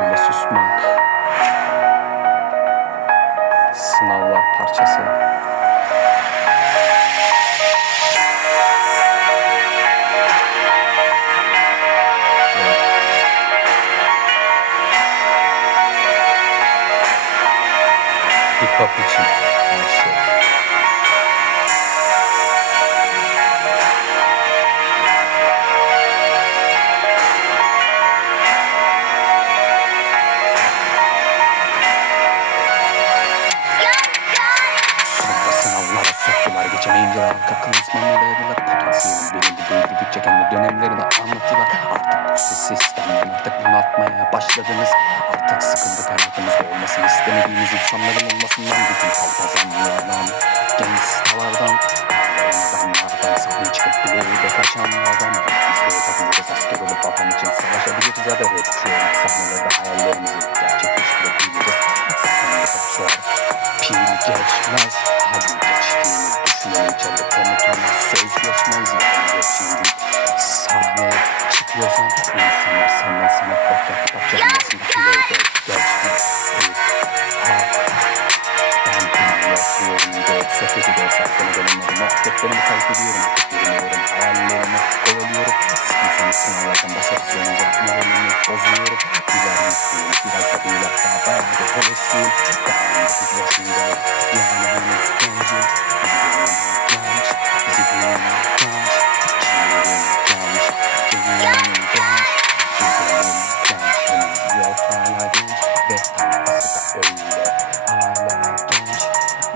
öyle susmak. Sınavlar parçası. Hip hop için her şey. Geçemeyince arka klasmanla dayadılar. Potansiyelim belirli değildikçe kendi dönemlerini anlattılar. Artık bu sistemden artık bunaltmaya başladınız. Artık sıkıldık hayatımızda olmasını istemediğimiz insanların olmasından Bütün kalpazanlardan, gangstalardan adamlardan, sahne çıkıp bileğiyle kaçanlardan Biz de yapabiliriz asker olup vatan için savaşabiliriz Ya da rapçi olup sahnelerde hayallerimizi gerçekleştirebiliriz çıkıyorsan insanlar senden sanat bakacak Bak yolda geçmez Hip hop ben yaşıyorum da olsa kötü de olsa aklıma gelenleri muhabbetlerimi kaybediyorum Artık yürümüyorum hayallerimi kovalıyorum Sıkın sonu sınavlardan başarısız olunca moralimi bozuyorum Güler mutluyum biraz da bir laf daha bayağı da hevesliyim Daha 19 yaşındayım Bedenim genç, henüz yok hala genç Ve da öyle hala genç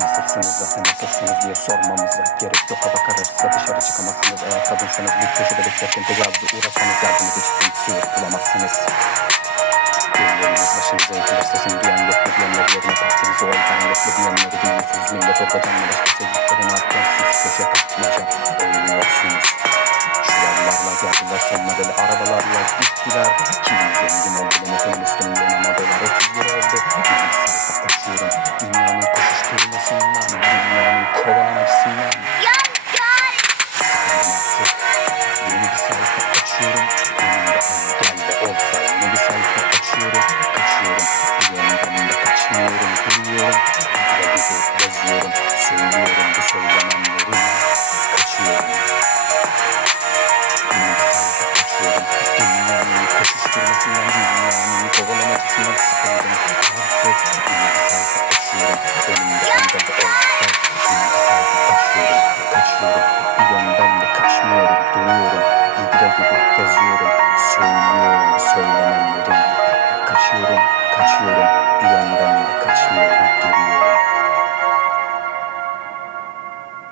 Nasılsınız zaten nasılsınız diye sormamıza gerek yok Hava kararırsa dışarı çıkamazsınız Eğer kadınsanız bir köşede beklerken tecavüze uğrasanız yardım edecek kimseyi bulamazsınız Elleriniz başınıza yıkılırsa seni duyan yok mu diyenler yerine partinizi o elden yok mu diyenleri duyuyorsunuz Millet orada canlı başka sevdiklerini artar siz köşe oynuyorsunuz Çuvallarla geldiler son model arabalarla gittiler. Kim zengin oldu ben yazıyorum Söylüyorum bu söylenenleri Kaçıyorum, kaçıyorum Bir Duruyorum